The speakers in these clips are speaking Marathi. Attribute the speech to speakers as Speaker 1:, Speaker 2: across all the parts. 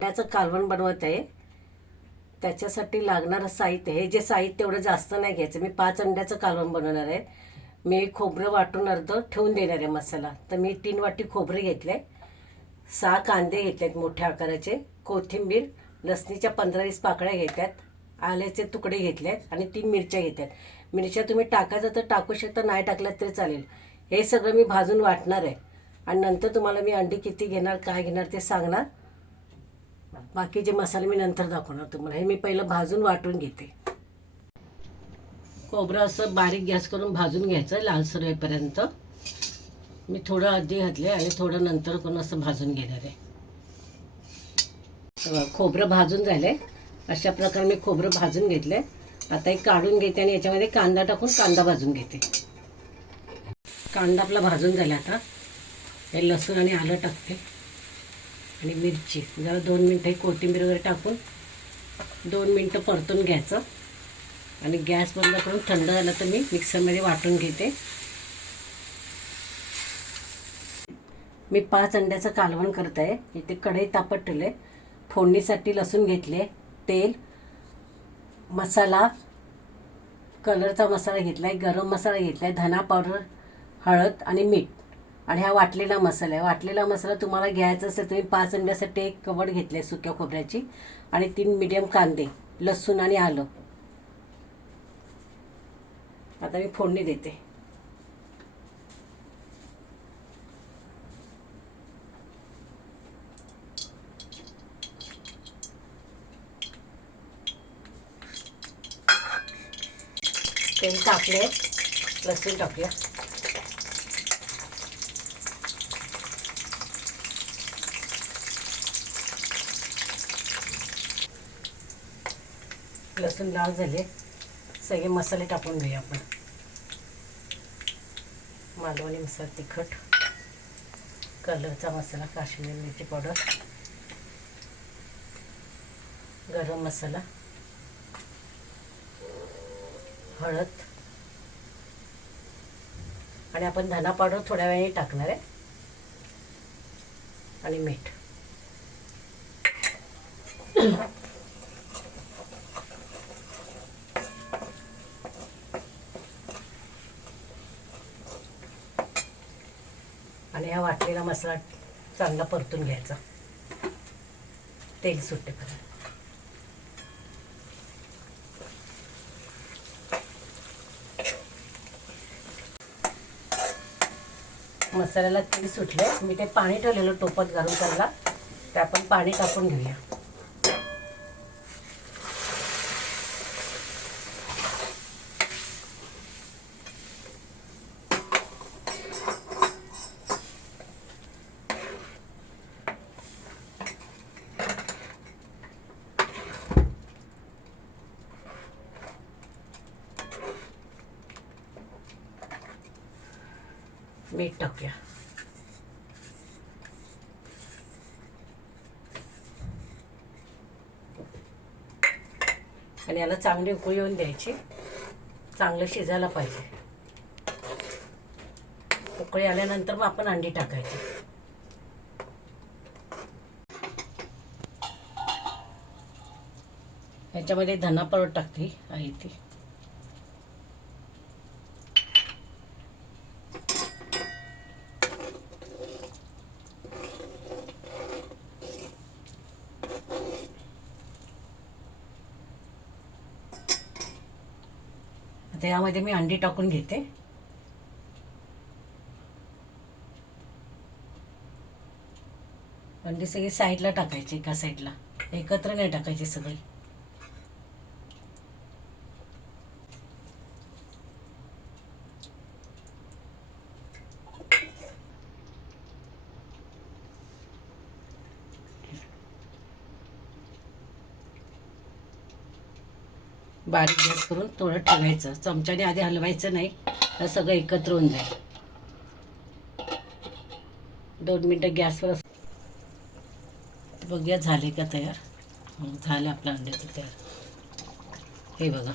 Speaker 1: त्याचं कालवण बनवत आहे. त्याच्यासाठी लागणारं साहित्य हे जे साहित्य एवढं जास्त नाही घ्यायचं. मी पाच अंड्याचं कालवण बनवणार आहे. मी खोबरं वाटून अर्ध ठेवून देणार आहे मसाला. तर मी तीन वाटी खोबरे घेतले सहा कांदे घेतलेत मोठ्या आकाराचे. कोथिंबीर लसणीच्या पंधरा वीस पाकळ्या घेतात आल्याचे तुकडे घेतलेत आणि तीन मिरच्या घेतल्यात. मिरच्या तुम्ही टाकायचं तर टाकू शकता नाही टाकल्यात तरी चालेल. हे सगळं मी भाजून वाटणार आहे. आणि नंतर तुम्हाला मी अंडी किती घेणार काय घेणार ते सांगणार. बाकीचे मसाले मी नंतर दाखवणार तुम्हाला. हे मी पहिलं भाजून वाटून घेते. खोबरं असं बारीक गॅस करून भाजून घ्यायचं लालसर होईपर्यंत मी थोडं आधी घातले आणि थोडं नंतर करून असं भाजून घेणार आहे. खोबरं भाजून झाले अशा प्रकारे मी खोबरं भाजून घेतले आता एक काढून घेते आणि याच्यामध्ये कांदा टाकून कांदा भाजून घेते. कांदा आपला भाजून झाला आता. हे लसूण आणि आलं टाकते. आणि मिरची. जरा दोन मिनटं ही कोथिंबीर वगैरे टाकून दोन मिनटं परतून घ्यायचं. आणि गॅस बंद करून थंड झालं तर मी मिक्सरमध्ये वाटून घेते. मी पाच अंड्याचं कालवण करत आहे. इथे कढई तापत ठेवले फोडणीसाठी लसूण घेतले तेल मसाला कलरचा मसाला घेतला आहे गरम मसाला घेतला आहे धना पावडर हळद आणि मीठ. आणि हा वाटलेला मसाला आहे. वाटलेला मसाला तुम्हाला घ्यायचा असेल तुम्ही पाच अंड्यासाठी एक कवड घेतले सुक्या खोबऱ्याची आणि तीन मिडियम कांदे लसूण आणि आलं. आता मी फोडणी देते. तेल टाकले लसूण टाकूया लसूण लाल झाले. सगळे मसाले टाकून घेऊया आपण. मालवणी मसाला तिखट कलरचा मसाला काश्मीर मिरची पावडर गरम मसाला हळद आणि आपण धना पावडर थोड्या वेळाने टाकणार आहे. आणि मीठ. आणि हा वाटलेला मसाला चांगला परतून घ्यायचा. तेल सुटेपर्यंत मसाल्याला तेल सुटले. मी ते पाणी ठेवलेलं टोपत घालून त्याला. ते आपण पाणी टाकून घेऊया. मीठ टाकूया. आणि याला चांगली उकळी येऊन द्यायची. चांगलं शिजायला पाहिजे. उकळी आल्यानंतर मग आपण अंडी टाकायची. ह्याच्यामध्ये धना पावडर टाकते आहे ती. आता यामध्ये मी अंडी टाकून घेते. अंडी सगळी साईडला टाकायची एका साईडला. एकत्र नाही टाकायची सगळी. बारीक गॅस करून थोडं ठेवायचं. चमच्याने आधी हलवायचं नाही तर सगळं एकत्र होऊन जाईल. दोन मिनटं गॅसवर अस- बघूया झाले का तयार. झालं आपलं अंड्याचं तयार. हे बघा?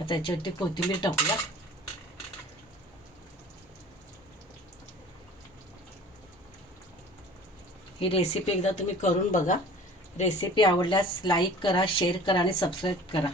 Speaker 1: आता याच्यावरती कोथिंबीर टाकूया. ही रेसिपी एकदा तुम्ही करून बघा. रेसिपी आवडल्यास लाईक करा शेअर करा आणि सबस्क्राईब करा.